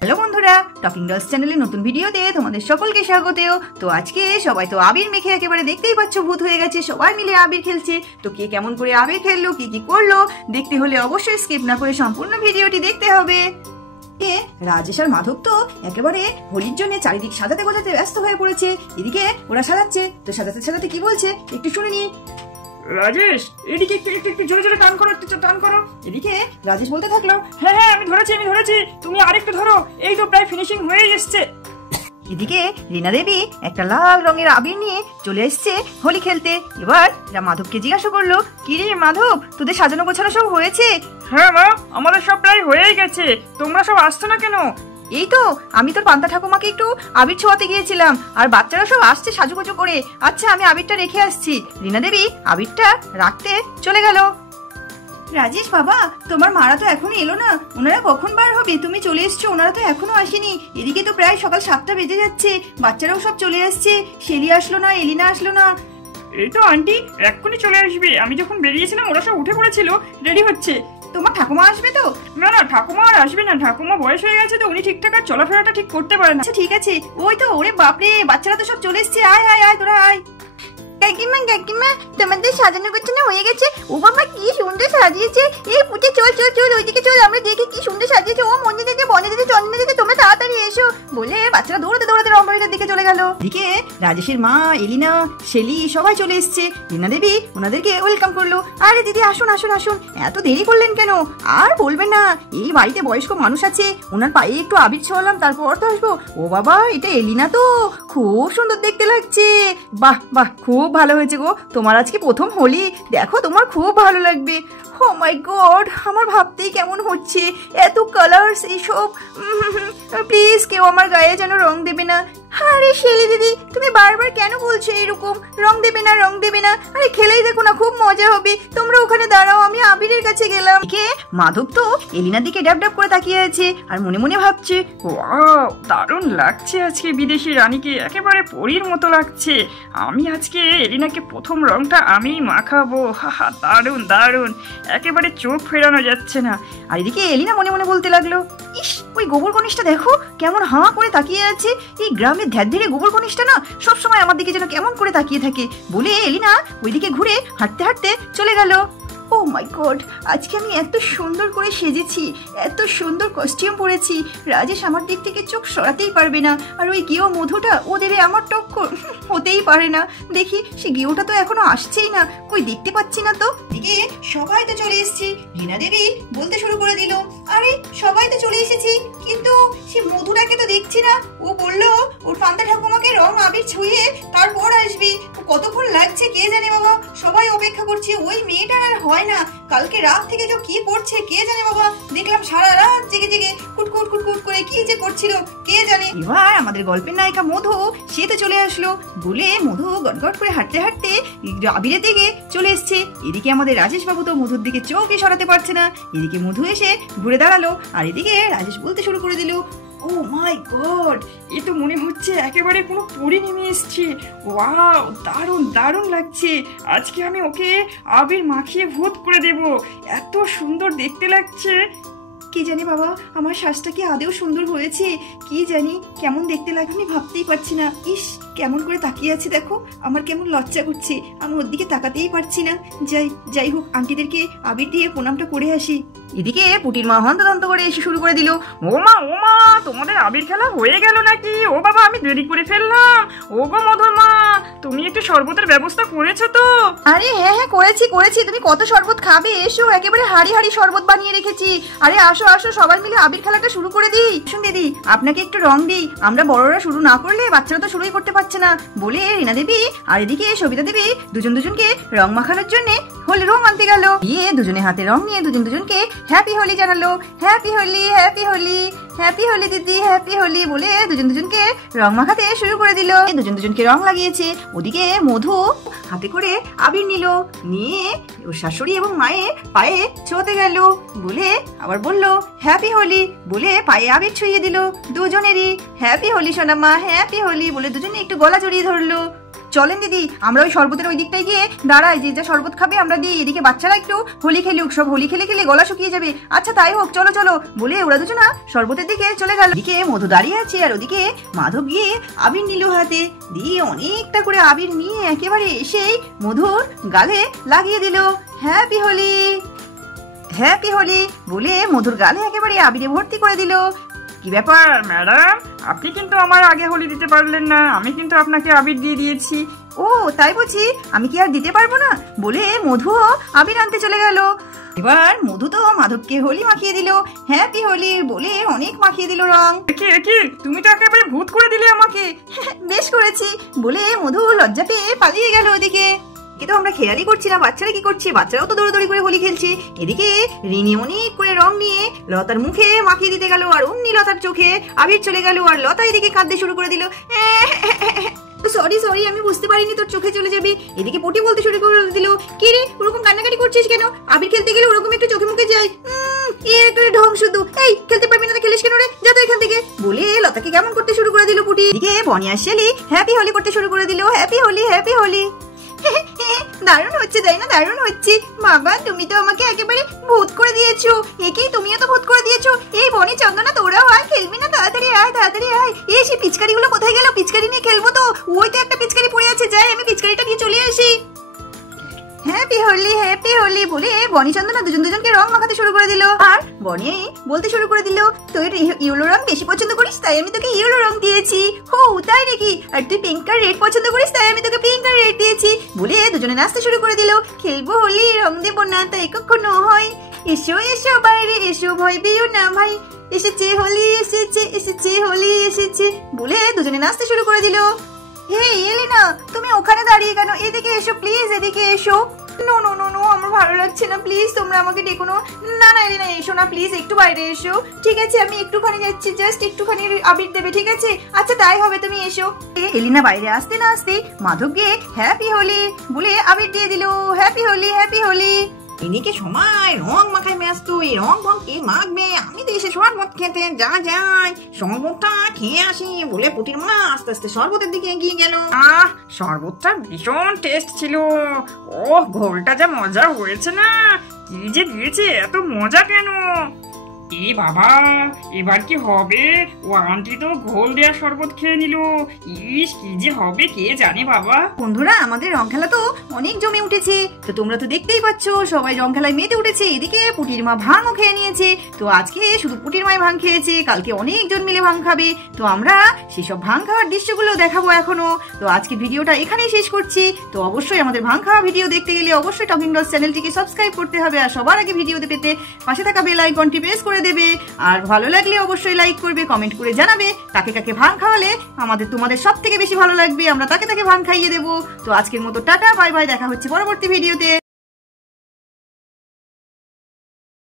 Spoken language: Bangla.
হ্যালো বন্ধুরা, টকিং ডলস চ্যানেলে নতুন ভিডিওতে তোমাদের সকলকে স্বাগত। তো আজকে সবাই তো আবির মেখে একেবারে দেখতেই পাচ্ছ ভূত হয়ে গেছে, সবাই মিলে আবির খেলছে। তো কে কেমন করে আবির খেললো, কি কি করলো দেখতে হলে অবশ্যই স্কিপ না করে সম্পূর্ণ ভিডিওটি দেখতে হবে। রাজেশ আর মাধব তো একেবারে হোলির জন্য চারিদিক সাজাতে গোজাতে ব্যস্ত হয়ে পড়েছে। এদিকে ওরা সাজাচ্ছে, তো সাজাতে সাজাতে কি বলছে একটু শুনে নি। রাজেশ, এদিকে একটু একটু একটু জোরে জোরে টান করো, একটু টান করো। এদিকে রাজেশ বলতে থাকলো, হ্যাঁ হ্যাঁ আমি ধরেছি, তুমি আরেকটু ধরো, এই তো প্রায় ফিনিশিং হয়ে এসছে। এদিকে রীনা দেবী একটা লাল রঙের আবির নিয়ে চলে এসছে হোলি খেলতে। এবার মাধবকে জিজ্ঞাসা করলো, কি রে মাধব, তোদের সাজানো গোছানো সব হয়েছে? হ্যাঁ মা, আমাদের সব প্রায় হয়েই গেছে, তোমরা সব আসছো না কেন? এই তো আমি তোর পান্তা ঠাকুমাকে একটু আবির ছোঁয়াতে গিয়েছিলাম, আর বাচ্চারা সব আসছে সাজুগুজু করে। আচ্ছা আমি আবিরটা রেখে আসছি। রীনা দেবী আবিরটা রাখতে চলে গেল। রাজেশ বাবা, তোমার মারা তো এখনো এলো না, ওনারা কখন বার হবে? তুমি চলে এসছো, ওনারা তো এখনো আসেনি। এদিকে তো প্রায় সকাল 7টা বেজে যাচ্ছে, বাচ্চারাও সব চলে আসছে। শেলি আসলো না, এলিনা আসলো না। এই তো আন্টি এক্ষুনি চলে আসবে, আমি যখন বেরিয়েছিলাম ওরা সব উঠে পড়েছিল, রেডি হচ্ছে। তোমার ঠাকুমা আসবে তো? না না, ঠাকুমা আর আসবে না, ঠাকুমা বয়স হয়ে গেছে তো, উনি ঠিকঠাক আর চলাফেরাটা ঠিক করতে পারে না। আচ্ছা ঠিক আছে। ওই তো, ওরে বাপরে, বাচ্চারা তো সব চলে এসছে। আয় আয় আয়, তোরা আয়। কাকিমা কাকিমা, তোমাদের সাজানো গোছানো হয়ে গেছে? ও বাবা কি সুন্দর সাজিয়েছে। এই পুজো চল চল চল, ওইদিকে চল, আমরা দেখি কি সুন্দর সাজিয়েছে। ও মনে দিতে বনে দিতে চন্দনে দিতে, তোমরা তাড়াতাড়ি এসো বলে বাচ্চারা দৌড়াতে দৌড়াতে রংবাড়িটার দিকে চলে গেল। এদিকে রাজেশের মা, এলিনা, শেলি সবাই চলে এসছে। রীনা দেবী ওনাদেরকে ওয়েলকাম করলো। আরে দিদি আসুন আসুন আসুন, এত দেরি করলেন কেন? আর বলবেন না, এই বাড়িতে বয়স্ক মানুষ আছে, ওনার পায়ে একটু আবির ছোঁয়ালাম, তারপর তো আসবো। ও বাবা, এটা এলিনা তো, খুব সুন্দর দেখতে লাগছে। বাহ বাহ, খুব ভালো হয়েছে গো, তোমার আজকে প্রথম হোলি, দেখো তোমার খুব ভালো লাগবে। ও মাই গড, আমার ভাবতেই কেমন হচ্ছে, এত কালার্স এইসব। প্লিজ কেউ আমার গায়ে যেন রং দেবে না। আরে শেলি দিদি, তুমি বারবার কেন বলছো এরকম, রং দেবে না রং দেবে না? আরে খেলেই দেখো না, খুব মজা হবে। তোমরা ওখানে দাঁড়াও, আমি আবিরের কাছে গেলাম। কে? মাধব তো এলিনার দিকে ড্যাব ড্যাব করে তাকিয়ে আছে আর মনে মনে ভাবছে, ওয়াও দারুণ লাগছে আজকে বিদেশি রানীকে, একেবারে পরীর মতো লাগছে। আমি আজকে এলিনাকে প্রথম রংটা আমিই মাখাবো। হাহা, দারুণ দারুণ, একেবারে চোখ ফেরানো যাচ্ছে না। আর এদিকে এলিনা মনে মনে বলতে লাগলো, ইস ওই গোবর গণেশটা দেখো কেমন হাঁ করে তাকিয়ে আছে। এই গ্রামের ধ্যাধেরে গোবর গণেশটা না সবসময় আমার দিকে যেন কেমন করে তাকিয়ে থাকে। বলে এলিনা ওইদিকে ঘুরে হাঁটতে হাঁটতে চলে গেল। ও মাই গড, আজকে আমি এত সুন্দর করে সেজেছি, এত সুন্দর কস্টিউম পরেছি, রাজেশ আমার দিক থেকে চোখ সরাতেই পারবে না। আর ওই গেও মধুটা ও দেবে আমার টক্কর, হতেই পারে না। দেখি সে গেওটা তো এখনো আসছেই না, কই দেখতে পাচ্ছি না তো। দিকে সবাই তো চলে এসেছে। রীনা দেবী বলতে শুরু করে দিল, আরে সবাই তো চলে এসেছি, কিন্তু সে মধুটাকে তো দেখছি না। ও বললো ওর পান্তা ঠাকুমাকে রং আবির ছুঁয়ে তারপর আসবে। কতক্ষণ লাগছে কে জানে বাবা, সবাই অপেক্ষা করছে। ওই মেয়েটার আর হয় না, কালকে রাত থেকে যে কি করছে কে জানে বাবা, দেখলাম সারা রাত জেগে জেগে কুটকুট কুটকুট করে কি যে করছিল কে জানে। এবার আমাদের গল্পের নায়িকা মধু সে তো চলে আসলো। বলে মধু গটগট করে হাঁটতে হাঁটতে আবিরের দিকে চলে এসছে। এদিকে আমাদের রাজেশ বাবু তো মধুর দিকে চোখই সরাতে পারছে না। এদিকে মধু এসে ঘুরে দাঁড়ালো, আর এদিকে রাজেশ বলতে শুরু করে দিল, ও মাই গড, এ তো মনে হচ্ছে একেবারে কোনো পরী নেমে এসছে। ওয়াও দারুণ দারুণ লাগছে, আজকে আমি ওকে আবির মাখিয়ে ভূত করে দেব, এত সুন্দর দেখতে লাগছে। কি জানি বাবা, আমার শ্বাসটা কি আদেও সুন্দর হয়েছে? কি জানি কেমন দেখতে লাগে, আমি ভাবতেই পারছি না। ইস কেমন করে তাকিয়ে আছে দেখো, আমার কেমন লজ্জা করছে, আমি ওর দিকে তাকাতেই পারছি না। যাই হোক, আন্টিদেরকে আবির দিয়ে প্রণামটা করে আসি। এদিকে পুটির মা হন্তদন্ত করে এসে শুরু করে দিল, ও মা তোমাদের আবির খেলা হয়ে গেল নাকি? ও বাবা, আমি দেরি করে ফেললাম। ও গো মধুর মা, তুমি একটু শরবতের ব্যবস্থা করেছো তো? আরে হ্যাঁ হ্যাঁ করেছি। তুমি কত শরবত খাবে? এসো, একেবারে হাড়ি হাড়ি শরবত বানিয়ে রেখেছি। আরে আসো আসো, সবাই মিলে আবির খেলাটা শুরু করে দিই। শুন দিদি, আপনাকে একটু রং দিই, আমরা বড়রা শুরু না করলে বাচ্চারা তো শুরুই করতে পারছে না। বলে রীনা দেবী আর এদিকে সবিতা দেবী দুজনকে রং মাখানোর জন্য হোলি রং আনতে গেল। গিয়ে দুজনে হাতে রং নিয়ে দুজনকে হ্যাপি হোলি জানালো। Happy Holi happy Holi. Happy Holi দিদি, হ্যাপি হোলি বলে দুজন দুজনকে রং মাখাতে শুরু করে দিল। দুজন দুজনকে রং লাগিয়েছে। ওদিকে মধু হাতে করে আবির নিল, নিয়ে ওর শাশুড়ি এবং মায়ের পায়ে ছোঁতে গেল, বলে আবার বলল হ্যাপি হোলি বলে পায়ে আবির ছুঁয়ে দিল দুজনেরই। হ্যাপি হোলি সোনামা, হ্যাপি হোলি বলে দুজনে একটু গলা জড়িয়ে ধরলো। চলেন দিদি, আমরা ওই শরবতের ওই দিকটায় গিয়ে দাঁড়াই, যে যা শরবত খাবে আমরা দিই, এদিকে বাচ্চারা একটু হোলি খেলুক, সব হোলি খেলে খেলে গলা শুকিয়ে যাবে। আচ্ছা তাই হোক, চলো চলো বলে ওরা দুজনা শরবতের দিকে চলে গেল। এদিকে মধু দাঁড়িয়ে আছে, আর ওদিকে মাধব গিয়ে আবির নিল হাতে, দিয়ে অনেকটা করে আবির নিয়ে একেবারে এসেই মধুর গালে লাগিয়ে দিল হ্যাপি হোলি, হ্যাপি হোলি বলে মধুর গালে একেবারে আবিরে ভর্তি করে দিল। কি ব্যাপার ম্যাডাম, আপনি কিন্তু আমার আগে হোলি দিতে পারলেন না, আমি কিন্তু আপনাকে আবির দিয়ে দিয়েছি। ও তাই বুঝি, আমি কি আর দিতে পারবো না বলে মধুও আবির আনতে চলে গেল। এবার মধু তো মাধবকে হোলি মাখিয়ে দিল, হ্যাপি হোলি বলে অনেক মাখিয়ে দিল রং। কি তুমি তো একেবারে ভূত করে দিলে আমাকে। বেশ করেছি বলে মধু লজ্জা পেয়ে পালিয়ে গেল ওদিকে। কিন্তু আমরা খেয়ালই করছি না বাচ্চারা কি করছে, বাচ্চারাও তো দৌড়াদৌড়ি করে হোলি খেলছে। এদিকে রিনি অনেক করে রং নিয়ে লতার মুখে মাখিয়ে দিতে গেল, আর অমনি লতার চোখে আবির চলে গেল, আর লতা এদিকে কাঁদতে শুরু করে দিল। সরি সরি, আমি বুঝতে পারিনি তোর চোখে চলে যাবে। এদিকে পটি বলতে শুরু করে দিল, কি রে ওরকম কান্নাকাটি করছিস কেন? আবির খেলতে গেলে ওরকম একটু চোখে মুখে যায়, ঢং শুধু। এই খেলতে পারবি না, খেলিস কেন রে, যা তো এখান থেকে বলে লতাকে কেমন করতে শুরু করে দিল পুটি। এদিকে বনি আর শেলি হ্যাপি হোলি করতে শুরু করে দিল, হ্যাপি হোলি হ্যাপি হোলি। দারুণ হচ্ছে তাই না, দারুণ হচ্ছে। বাবা তুমি তো আমাকে একেবারে ভূত করে দিয়েছো। একেই তুমিও তো ভূত করে দিয়েছো। এই বনি চন্দনা তোরাও আয়, খেলবি না? তাড়াতাড়ি আয়, তাড়াতাড়ি আয়। এই সেই পিচকারিগুলো কোথায় গেল? পিচকারি নিয়ে খেলবো তো। ওই তো একটা পিচকারি পড়ে আছে, যাই আমি পিচকারিটা নিয়ে চলে আসি। হ্যাপি হোলি বলে বনি চন্দনা দুজন দুজনকে রং মাখাতে শুরু করে দিল। আর বনি বলতে শুরু করে দিল, তুই ইয়েলো রং বেশি পছন্দ করিস তাই আমি তোকে ইয়েলো রং দিয়েছি। হো তাই নাকি? আর তুই পিঙ্ক আর রেড পছন্দ করিস তাই আমি তোকে পিঙ্ক আর রেড দিয়েছি বলে দুজনে নাচতে শুরু করে দিল। খেলবো হোলি, রং দেবো না তাই কখনো হয়। এসো এসো বাইরে এসো, ভয় পেও না ভাই, এসেছে হোলি এসেছে, এসেছে হোলি এসেছে বলে দুজনে নাচতে শুরু করে দিল। হে এলিনা, তুমি ওখানে দাঁড়িয়ে কেন? এদিকে এসো প্লিজ, এদিকে এসো। নো নো নো নো, আমার ভালো লাগছে না, প্লিজ তোমরা আমাকে ডেকো না। না না এলিনা এসো না, প্লিজ একটু বাইরে এসো। ঠিক আছে আমি একটুখানি যাচ্ছি, জাস্ট একটুখানি আবির দেবে, ঠিক আছে? আচ্ছা তাই হবে, তুমি এসো। এলিনা বাইরে আসতে না আসতে মাধবকে হ্যাপি হোলি বলে আবির দিয়ে দিল, হ্যাপি হোলি হ্যাপি হোলি। এদিকে সময় রং মাখায় ব্যস্ত, এই রং ভং কে মাখবে? আমি তো এসে শরবত খেতে, যা যাই শরবতটা খেয়ে আসি বলে পুটির মা আস্তে আস্তে শরবতের দিকে এগিয়ে গেল। শরবতটা ভীষণ টেস্ট ছিল। ও ঘোলটা যা মজা হয়েছে না, কি যে দিয়েছে, এত মজা কেন? এ বাবা, এবার কি হবে? ও আন্টি তো ঘোল দেওয়া শরবত খেয়ে নিল। ইস কি যে হবে কে জানে বাবা। বন্ধুরা আমাদের রং খেলা তো অনেক জমে উঠেছে, তো তোমরা তো দেখতেই পাচ্ছ সবাই রং খেলায় মেতে উঠেছে। এদিকে পুটির মা ভাঙও খেয়ে নিয়েছে। তো আজকে শুধু পুটির মাই ভাঙ খেয়েছে, কালকে অনেকজন মিলে ভাঙ খাবে। তো আমরা সেসব ভাঙ খাওয়ার দৃশ্যগুলো দেখাবো এখনো। তো আজকে ভিডিওটা এখানেই শেষ করছি। তো অবশ্যই আমাদের ভাঙ খাওয়া ভিডিও দেখতে গেলে অবশ্যই টকিং ডটস চ্যানেলটিকে সাবস্ক্রাইব করতে হবে, আর সবার আগে ভিডিও পেতে পাশে থাকা বেল আইকনটি প্রেস করে দেবে। আর ভালো লাগলে অবশ্যই লাইক করবে, কমেন্ট করে জানাবে কাকে কাকে ভাং খাওয়ালে তোমাদের সব থেকে বেশি ভালো লাগবে, আমরা তাকে তাকে ভাং খাইয়ে দেবো। তো আজকের মতো টাটা বাই বাই, দেখা হচ্ছে পরবর্তী ভিডিওতে।